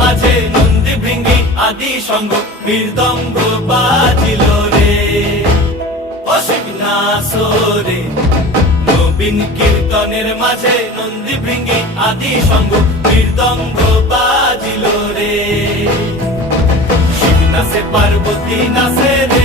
মাঝে নন্দী ভৃঙ্গি আদি সঙ্গ মৃদঙ্গ বাজিল রে। অশিক নাসরে নবীন কীর্তনের মাঝে নন্দী ভৃঙ্গি আদি সঙ্গ মৃদঙ্গ বাজিল রে। শিব নাচে পার্বতী নাচে রে,